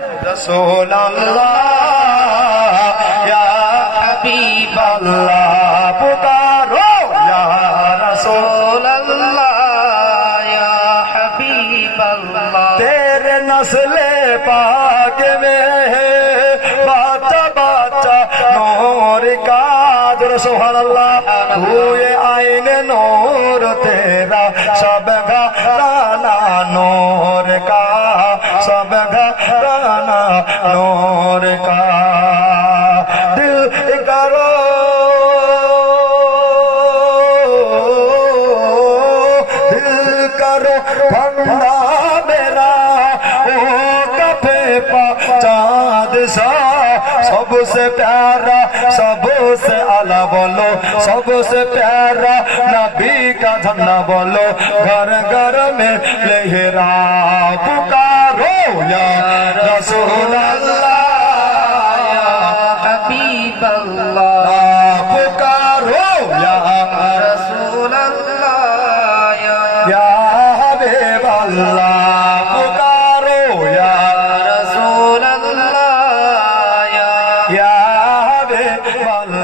रसूल अल्लाह या हबीब अल्लाह पुकारो या रसूल अल्लाह या हबीब अल्लाह तेरे नस्ले पाक में है बाचा बाचा नूर का सुभान अल्लाह तू ये आईने नूर तेरा सब घराना नूर का सब घराना नूर का दिल करो दिल करो ठंडा मेरा ओ कफे पा चाँद सा सबसे प्यारा सबसे आला बोलो सबसे प्यारा नबी का झंडा बोलो घर घर में लहरा पुकारो या रसूल अल्लाह या हबीब अल्लाह पुकारो या रसूल अल्लाह या हबीब अल्लाह पुकारो या रसूल अल्लाह या हबीब अल्लाह